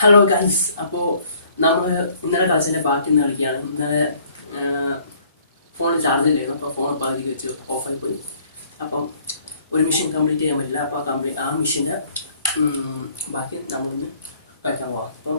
Hello guys അപ്പോ നമ്മൾ ഇന്നലെ കളിച്ചതിന്റെ ബാക്കി ഇന്ന് കളിക്കുകയാണ്. ഇന്നലെ ഫോൺ ചാർജ് ഇല്ലായിരുന്നു അപ്പോൾ ഫോൺ പാതി വെച്ച് ഓഫായി പോയി. അപ്പം ഒരു മിഷൻ കംപ്ലീറ്റ് ചെയ്യാൻ പറ്റില്ല അപ്പോൾ ആ മിഷന്റെ ബാക്കി നമ്മളിന്ന് കളിക്കാൻ പോവാം. അപ്പോൾ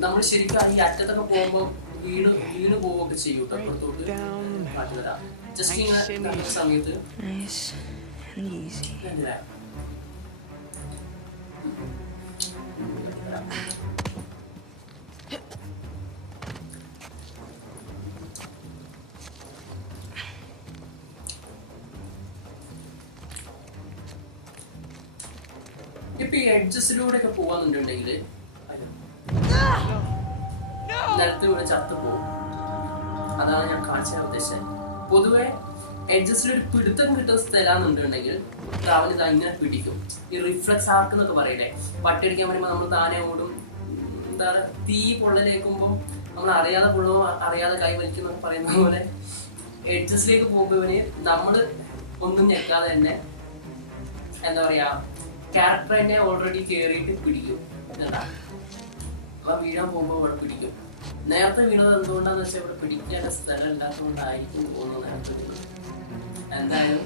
നമ്മൾ ശരിക്കും ഈ അറ്റത്തൊക്കെ പോകുമ്പോൾ വീണ് വീണ് പോവുകയൊക്കെ ചെയ്യും അപ്പുറത്തോട്ട് മാറ്റി തരാം ജസ്റ്റ് ഇങ്ങനെ സമയത്ത് ഇപ്പൊ ഈ എഡ്ജസിലൂടെ ഒക്കെ പോവാന്നുണ്ടെങ്കിൽ നിലത്തിലൂടെ ചത്തു പോകും. അതാണ് ഞാൻ കാണിച്ചാൽ ഉദ്ദേശം പൊതുവെ എഡ്ജസിൽ ഒരു പിടുത്തം കിട്ടുന്ന സ്ഥലമാണെന്നുണ്ടെങ്കിൽ ട്രാവൽ ഇത് അങ്ങനെ പിടിക്കും. ഈ റിഫ്ലക്സ് ആർക്ക് എന്നൊക്കെ പറയില്ലേ? പട്ടടിക്കാൻ വരുമ്പോൾ നമ്മൾ താനെ ഓടും. ഉം, എന്താ പറയുക തീ പൊള്ളലേക്കുമ്പോൾ നമ്മൾ അറിയാതെ പൊള്ളോ അറിയാതെ കൈ വലിക്കുന്ന പറയുന്ന പോലെ എഡ്ജസ്റ്റിലേക്ക് പോകുമ്പോൾ നമ്മൾ ഒന്നും ഞെക്കാതെ തന്നെ എന്താ പറയാ ക്യാരക്ടർ തന്നെ ഓൾറെഡി കയറിയിട്ട് പിടിക്കും. എന്താ അപ്പൊ വീഴാൻ പോകുമ്പോൾ പിടിക്കും. നേരത്തെ വീണത് എന്തുകൊണ്ടാന്ന് വെച്ചാൽ ഇവിടെ പിടിക്കേണ്ട സ്ഥലം ഇല്ലാത്തതുകൊണ്ടായിരിക്കും പോകുന്നത് നേരത്തെ എന്തായാലും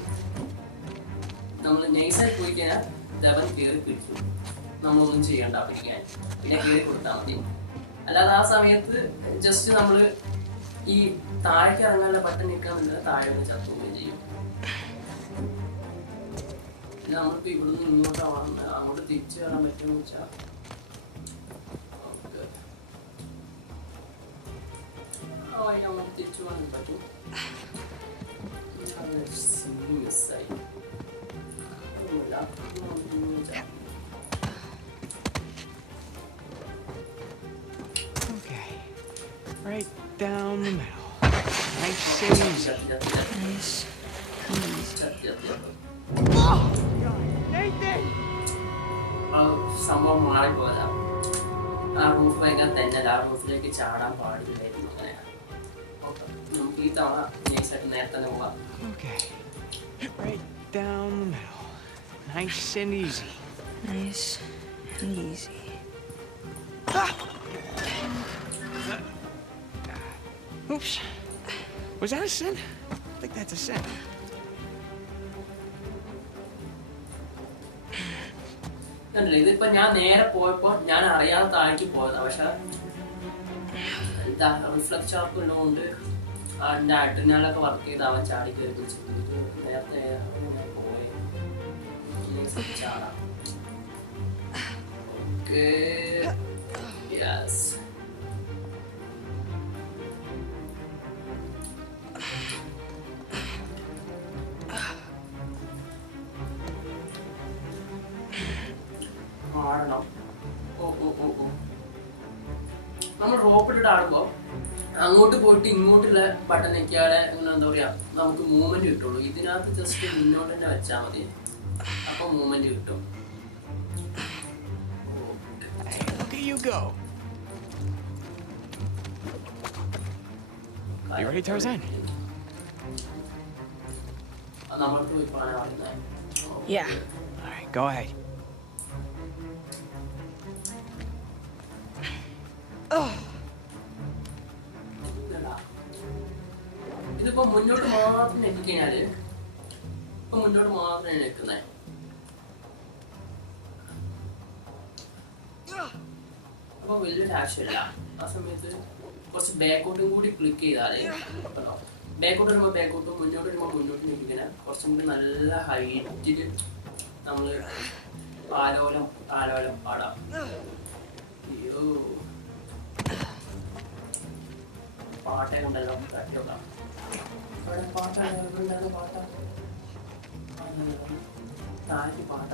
നമ്മൾ നൈസായി പോയി കഴിഞ്ഞാൽ ദേവൻ കയറി പിടിക്കും. നമ്മളൊന്നും ചെയ്യണ്ട പിടിക്കാൻ. പിന്നെ കയറി കൊടുത്താൽ മതി. അല്ലാതെ ആ സമയത്ത് ജസ്റ്റ് നമ്മൾ ഈ താഴേക്ക് ഇറങ്ങാനുള്ള പട്ടം നിൽക്കാൻ പറ്റില്ല താഴെ ഒന്ന് ചത്തുകയും ചെയ്യും. പിന്നെ നമ്മളിപ്പോ ഇവിടുന്ന് ഇങ്ങോട്ടാണ് അങ്ങോട്ട് തിരിച്ചു കയറാൻ പറ്റുമെന്ന് വെച്ചാൽ ആ വഴി നമുക്ക് തിരിച്ചു പോകാൻ പറ്റും അത് സിമ്മി മിസ്സായി ഒന്നുമില്ല. നമുക്ക് ഇങ്ങനെ ചെയ്യാം. Okay. Right down the middle. Nice and easy. ചത്തി, ചത്തി, ചത്തി, Nice and easy. ചത്തി, ചത്തി, ചത്തി. Nathan! ആ സംഭവം മാറിപ്പോയതാ ആ റൂഫ് ഭയങ്കര തന്നെ ആ റൂഫിലേക്ക് ചാടാൻ പാടില്ലായിരുന്നു അങ്ങനെ ഓക്കെ നമുക്ക് ഈ തവണ നൈസായിട്ട് നേരത്തെ തന്നെ പോവാം Okay. Right down the middle. Nice and easy. Nice and easy. Ah! Oops. Was that a sin? I think that's a sin. കണ്ടില്ലേ ഇതിപ്പോ ഞാൻ നേരെ പോയപ്പോ ഞാൻ അറിയാതെ താഴേക്ക് പോയതാ പക്ഷെ എന്താ റിഫ്ലക്സ് ഷാർക്ക് ഉള്ളതുകൊണ്ട് അതിന്റെ വർക്ക് ചെയ്ത് അവൻ ചാടി കയറി നേരത്തെ നമ്മൾ റോപ്പിട്ടിട്ട് ആടുമ്പോ അങ്ങോട്ട് പോയിട്ട് ഇങ്ങോട്ടുള്ള ബട്ടൺ ഞെക്കിയാലേ ഇങ്ങനെ എന്താ പറയാ നമുക്ക് മൂവ്മെന്റ് കിട്ടുള്ളൂ ഇതിനകത്ത് ജസ്റ്റ് മുന്നോട്ട് തന്നെ വെച്ചാൽ മതി അപ്പൊ മൂവ്മെന്റ് കിട്ടും Hey, look at you go. You ready, Tarzan? അത് നമ്മൾക്ക് പോയി പറയാൻ പറയുന്നത് Yeah. All right, go ahead. മുന്നോട്ട് മാത്രം ഞെക്കിക്കഴിഞ്ഞാൽ ഇപ്പൊ മുന്നോട്ട് മാത്രം നിൽക്കുന്നത് അപ്പൊ വലിയൊരു ആവശ്യമില്ല. ആ സമയത്ത് കുറച്ച് ബാക്കോട്ടും കൂടി ക്ലിക്ക് ചെയ്താൽ ബാക്കോട്ട് വരുമ്പോൾ ബാക്കോട്ടും മുന്നോട്ട് വരുമ്പോൾ മുന്നോട്ട് നിൽക്കുന്ന കുറച്ചും കൂടി നല്ല ഹൈറ്റിൽ നമ്മൾ ആലോലം ആലോലം പാടാം. അയ്യോ. പാട്ടേ ഉണ്ടല്ലോ തട്ടി നോക്കാം അവിടെ പാട്ടാണ് പാട്ടാ താഴെ പാട്ട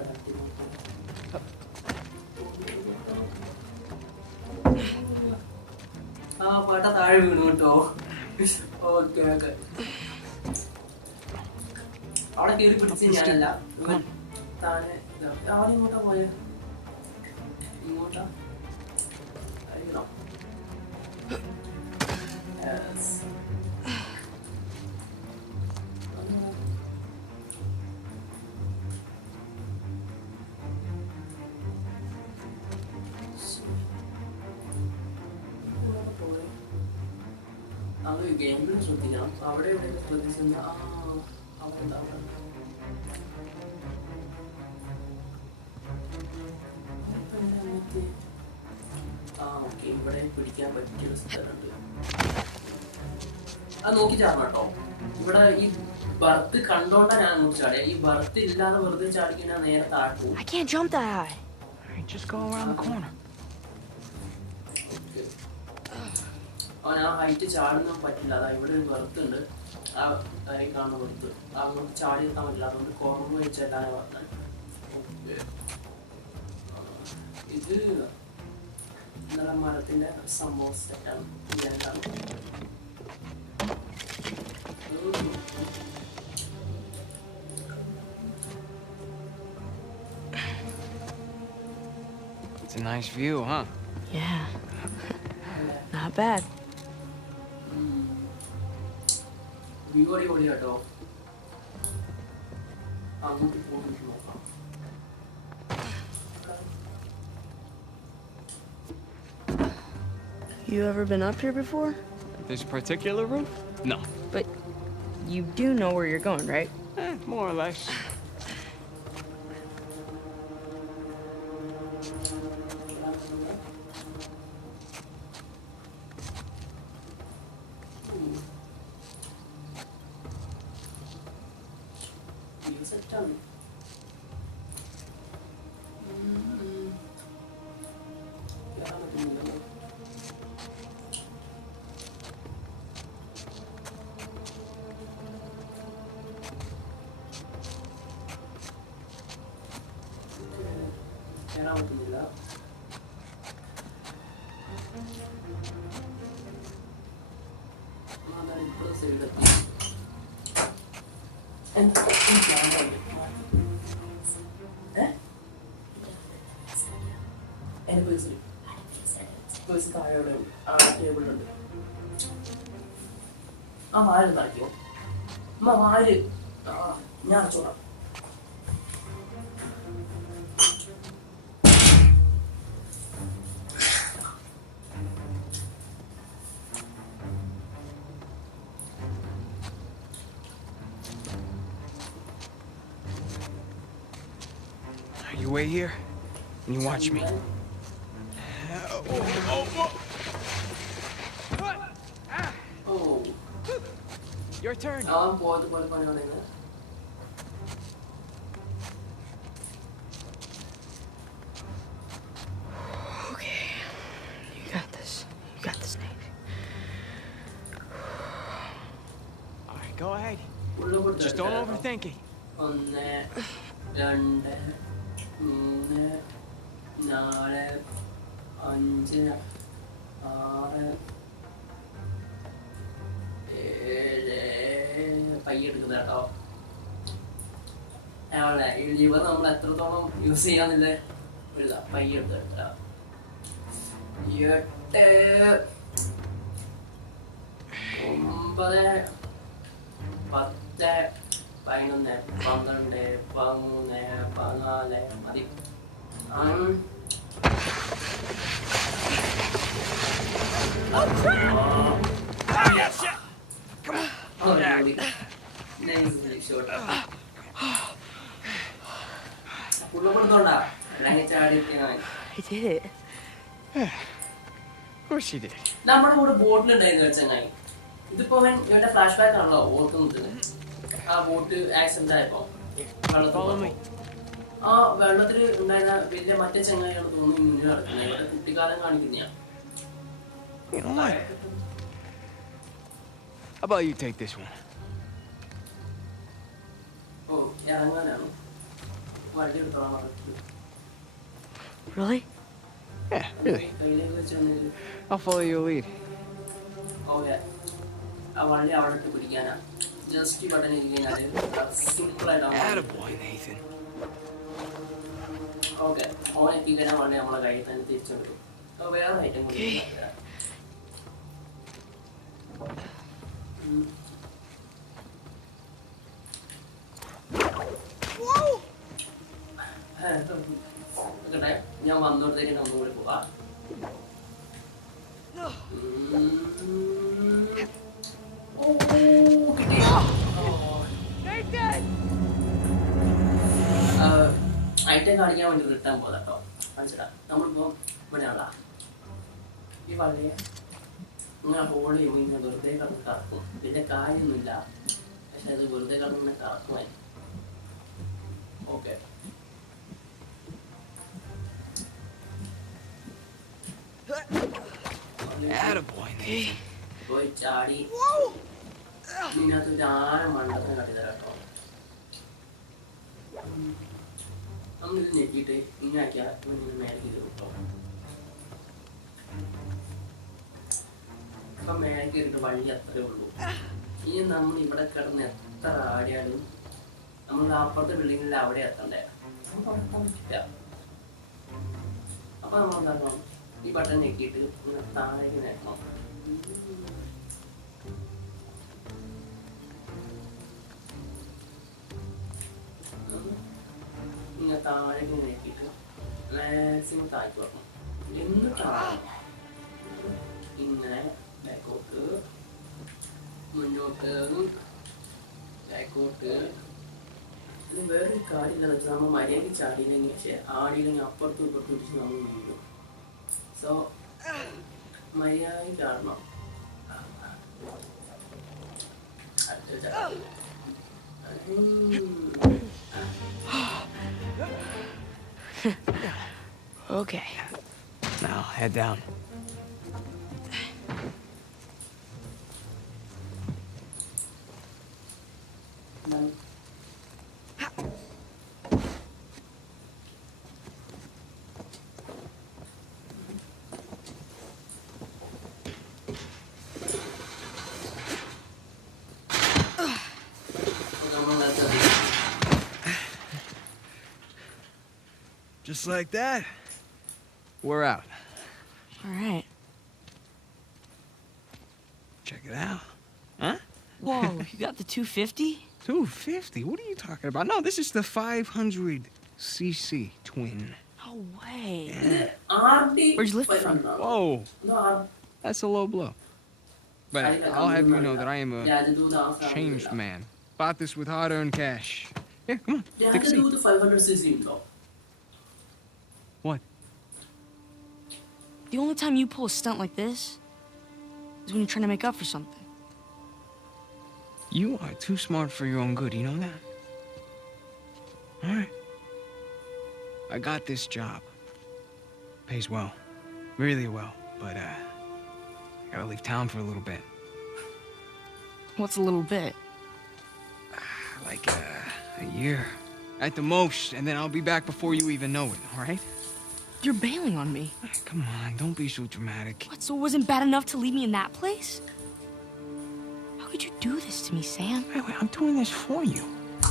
ആ പാട്ട താഴെ വീണു കേട്ടോ. Okay okay. അവിടെ കയറി പിടിച്ച് ഞാനല്ല. താഴെ അവിടെ ഇങ്ങോട്ടാ പോയത് ഇങ്ങോട്ടാ? Yes. അവിടെ ശ്രദ്ധിച്ചിരുന്ന ആ അവിടെ? ആ ഓക്കെ ഇവിടെ പിടിക്കാൻ പറ്റിയൊരു സ്ഥലമുണ്ട് അത് നോക്കി ചാടണം കേട്ടോ ഇവിടെ ഈ ബർത്ത് കണ്ടോണ്ടാ ഞാൻ അങ്ങോട്ട് ചാടിയ ഈ ബർത്ത് ഇല്ലാതെ വെറുതെ ചാടിക്കാൻ നേരെ താഴ്ത്തു I can't jump that high. Alright, just go around the corner. അവൻ ആ ഹൈറ്റ് ചാടുന്ന പറ്റില്ല അതാ ഇവിടെ ഒരു ബർത്ത് ഉണ്ട് ആ കൈ കാണുന്ന ബർത്ത് അങ്ങോട്ട് ചാടി എത്താൻ പറ്റില്ല അതുകൊണ്ട് കോർണർ വെച്ചെല്ലാണ് പറഞ്ഞത് Okay. ആ, ഇത് ഇന്നലെ മരത്തിന്റെ സംഭവം സെറ്റാണ് ഇതെന്താണ് ഉം. It's a nice view, huh? Yeah. Not bad. View അടിപൊളി കേട്ടോ അങ്ങോട്ട് പോയിട്ട് നോക്കാം You ever been up here before? This particular room? No. But you do know where you're going, right? Eh, more or less. ആ വാൽ നിറയ്ക്കോ അമ്മ ആ ഞാൻ അടച്ചോളാം. You wait here, and you watch me. Oh, oh, oh. Your turn. അഞ്ച് ആറ് ഏഴ്. പയ്യെ കേട്ടോ. അവിടെ ഈ ലിവർ നമ്മൾ എത്രത്തോളം യൂസ് ചെയ്യാന്നില്ല? എഴുതാം. പയ്യെ എട്ട് ഒമ്പത് പത്ത് പതിനൊന്ന് പന്ത്രണ്ട് പതിമൂന്ന് പതിനാല് മതി ഉം. Come on. Oh, Yeah, രക്ഷപ്പെട്ടു പുള്ളപ്പെടുത്തോണ്ടാ അല്ലെങ്കിൽ ചാടിയിട്ട് ഞാൻ I did it. Of course you did. നമ്മുടെ കൂടെ ബോട്ടിലുണ്ടായിരുന്നു ചങ്ങായി ഇതിപ്പോ അവൻ ഇവന്റെ ഫ്ലാഷ് ബാക്ക് ആണല്ലോ ഓർക്കുന്നത് ആ ബോട്ട് ആക്സിഡന്റ് ആയപ്പോ വെള്ളത്തിൽ. ആ വെള്ളത്തിൽ ഉണ്ടായിരുന്ന വലിയ മറ്റേ ചങ്ങായിയാണ് തോന്നുന്നു ഈ മുന്നിൽ നടക്കുന്നത് ഇവിടെ കുട്ടിക്കാലം കാണിക്കുന്ന You know what? How about you take this one? ഓ ഇറങ്ങാനാണ് വണ്ടി എടുത്തോളാൻ പറഞ്ഞത് Really? Yeah, really. കയ്യിലേക്ക് വെച്ച് വന്നൊരു I'll follow your lead. Okay ആ വള്ളി അവിടെ ഇട്ട് പിടിക്കാനാ ജസ്റ്റ് ബട്ടൺ ഇരിക്കാനാണ് സിമ്പിൾ ആയിട്ടാണ് Attaboy, Nathan. Okay ഓൻ എത്തിക്കാൻ വേണ്ടി നമ്മളെ കയ്യിൽ തന്നെ തിരിച്ചെടുക്കും അപ്പൊ വേറെ ഐറ്റം ഞാൻ വന്നോടത്തേക്ക് ഒന്നുകൂടി കാണിക്കാൻ വേണ്ടി റിട്ടേൺ പോകാം കേട്ടോ മനസ്സിലാ? നമ്മളിപ്പോ ഇവിടെയാണല്ല ഈ വള്ളിയെ ഇങ്ങനെ ഹോൾഡ് ചെയ്യുമ്പോൾ ഇങ്ങനെ വെറുതെ കിടന്ന് കറക്കും. ഇതിന്റെ കാര്യമൊന്നുമില്ല. പക്ഷെ അത് വെറുതെ കിടന്ന് കറക്കുമായി ഓക്കെ. പോയി ചാടി. ഇതിനകത്ത് ഒരു ആരം മണ്ടത്തിന് കട്ടിത്തരാം കേട്ടോ നമ്മളിത് ഞെക്കിയിട്ട് ഇങ്ങനെ ആക്കിയാൽ ഇങ്ങനെ മേലേക്ക് കയറും അപ്പൊ മേലേക്ക് കയറിയിട്ട് വഴി അത്രേ ഉള്ളൂ. ഇനി നമ്മൾ ഇവിടെ കിടന്ന് എത്ര ആടിയാലും നമ്മൾ അപ്പുറത്തെ ബിൽഡിങ്ങിൽ അവിടെ എത്തണ്ടേ? പറ്റില്ല അപ്പൊ നമ്മൾ എന്താക്കണം ഈ ബട്ടൺ ഞെക്കിയിട്ട് ഇങ്ങനെ താഴേക്ക് നേക്കണം ഇങ്ങനെ താഴേക്ക് ഇങ്ങനെ ഞെക്കിയിട്ട് മാക്സിമം താഴ്ത്തി വെക്കണം എന്നിട്ടാണ് ഇങ്ങനെ ബാക്കോട്ട് മുന്നോട്ട് ബാക്കോട്ട് ഇത് വേറൊരു കാര്യമില്ലെന്ന് വെച്ചാൽ നമ്മൾ മര്യാദയ്ക്ക് ചാടിയില്ലെങ്കിൽ പക്ഷേ ആടിയില്ലെങ്കിൽ അപ്പുറത്തും ഇപ്പുറത്തും പിടിച്ച് നമ്മൾ വീഴും. സോ മര്യാദയ്ക്ക് ചാടണം. അടുത്ത ചാടി. Okay. Now, head down. Just like that, we're out. All right. Check it out. Huh? Whoa, you got the 250? 250? What are you talking about? No, this is the 500cc twin. No way. Yeah. Where'd you lift from? Whoa. That's a low blow. But I'll have you know that I am a changed man. Bought this with hard-earned cash. Yeah, come on, take a seat. The only time you pull a stunt like this is when you're trying to make up for something. You are too smart for your own good, you know that? Alright. I got this job. Pays well. Really well. But, uh, I gotta leave town for a little bit. What's a little bit? Like, uh, a year. At the most, and then I'll be back before you even know it, alright? You're bailing on me. Come on, don't be so dramatic. What, so it wasn't bad enough to leave me in that place? How could you do this to me, Sam? Wait, wait, I'm doing this for you.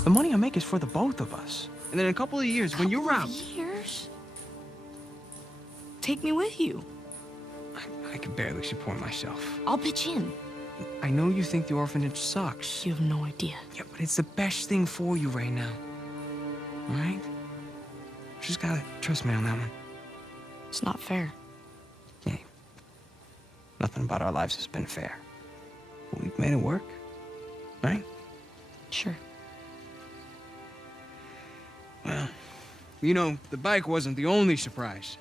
The money I make is for the both of us. And then in a couple of years, when you're Couple out, Years? Take me with you. I, I can barely support myself. I'll pitch in. I know you think the orphanage sucks. You have no idea. Yeah, but it's the best thing for you right now. Alright? Just gotta trust me on that one. It's not fair. Yeah. Nothing about our lives has been fair. But we've made it work. Right? Sure. Well, you know, the bike wasn't the only surprise.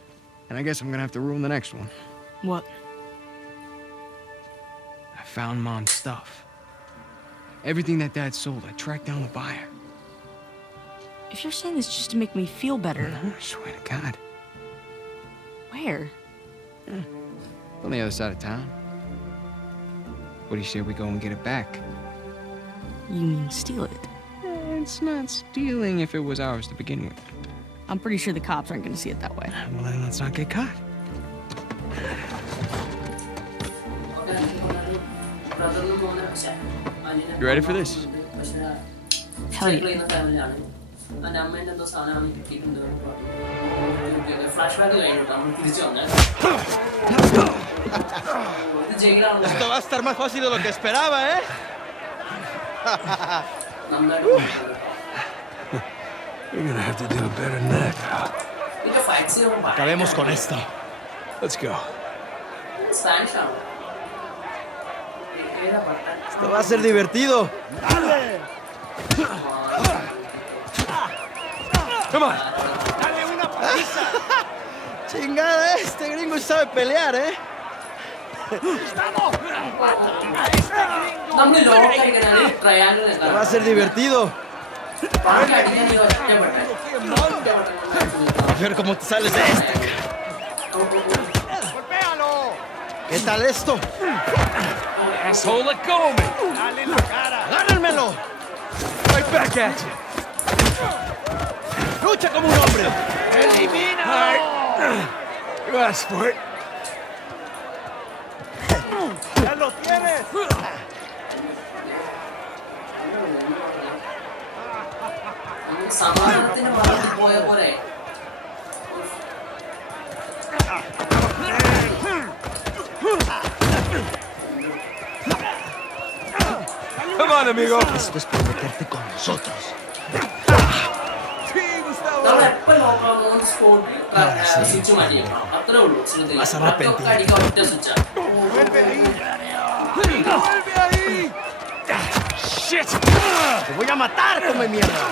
And I guess I'm gonna have to ruin the next one. What? I found mom's stuff. Everything that dad sold, I tracked down the buyer. If you're saying this just to make me feel better, mm-hmm, I swear to God. Where? Yeah, on the other side of town. What do you say we go and get it back? You mean steal it? Eh, it's not stealing if it was ours to begin with. I'm pretty sure the cops aren't going to see it that way. Well, then let's not get caught. You ready for this? Hell yeah. Cycle ചെയ്യുന്ന ഫാമിലിയാണ് എൻ്റെ അമ്മേൻ്റെ എന്തോ സാധനമാണ് കിട്ടിയിട്ടുണ്ട് flash back കഴിഞ്ഞിട്ട് നമ്മൾ തിരിച്ചു വന്നത് ഇത് ജയിലാണ് Esto va a estar más fácil de lo que esperaba, ¿eh? നന്നായിട്ട് You're gonna have to do better than that, pal. ഇതിന്റെ fight scene Acabemos con esto. Let's go. Spanish ആണ് ഏതാ പട്ടൻ Esto va a ser divertido. Come on. Chingada, este gringo sabe pelear, ¿eh? ¡Estamos! No me lo Va a ser divertido. A ver cómo te sales de este. ¡Golpéalo! ¿Qué tal esto? Asshole, let go me. Dale la cara. ¡Agárrenmelo! Right back at you. Lucha como un hombre. Elimina. right. You asked for it. ¡Ya lo tienes! സമാധാനത്തിന്റെ ഭാഗത്ത് പോയ പോലെ Come on, amigo. Esto es por meterte con nosotros. Switch മാറ്റി വെക്കണം. അത്രേ ഉള്ളൂ ശ്രദ്ധിക്കുക. Vas a arrepentir. ബാക്കിയൊക്കെ അടിക്കാൻ ഒറ്റ സ്വിച്ചാണ് Vuelve ahí. Shit. ¡Te voy a matar, come mierda!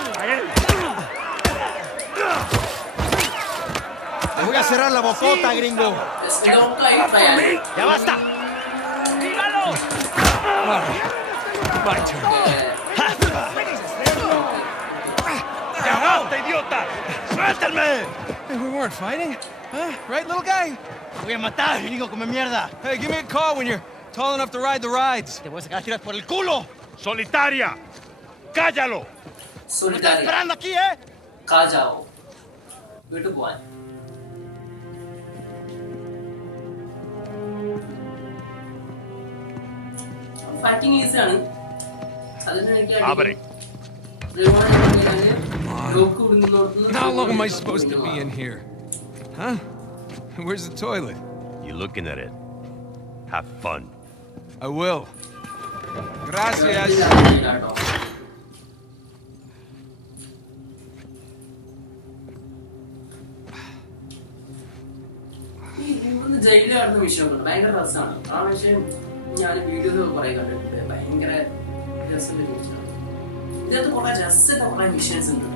¡Te voy a cerrar la bocota, gringo! ലോക്കായി triangle ¡Ya basta! My turn. ¡Ya basta, idiota! ¡Suéltame! Hey, we weren't fighting. Huh? Right, little guy? ¡Te voy a matar, gringo, come mierda! Hey, give me a call when you're tall enough to ride the rides. ¡Te voy a sacar a tirar por el culo! Solitaria. Cállalo. ¡Me estás സോളിറ്റാരി esperando aquí, eh! കാജാവോ വീട്ടിൽ പോവാൻ fighting easy ആണ് അതിന് എനിക്ക് Abre. Lock വിടുന്നോടത്തുനിന്ന് How long am I supposed to be in here? Huh? Where's the toilet? You looking at it? Have fun. I will. Gracias. കേട്ടോ ഈ ഇവിടുന്ന് ജയിലിൽ കിടന്ന വിഷയമുണ്ട് ഭയങ്കര രസമാണ് ആ വിഷയം ഞാൻ വീഡിയോസ് കുറെ കണ്ടിട്ടുണ്ട് ഭയങ്കര രസമുള്ള വിഷയമാണ് ഇതിനകത്ത് കുറെ രസമുള്ള കുറെ മിഷൻസ് ഉണ്ട്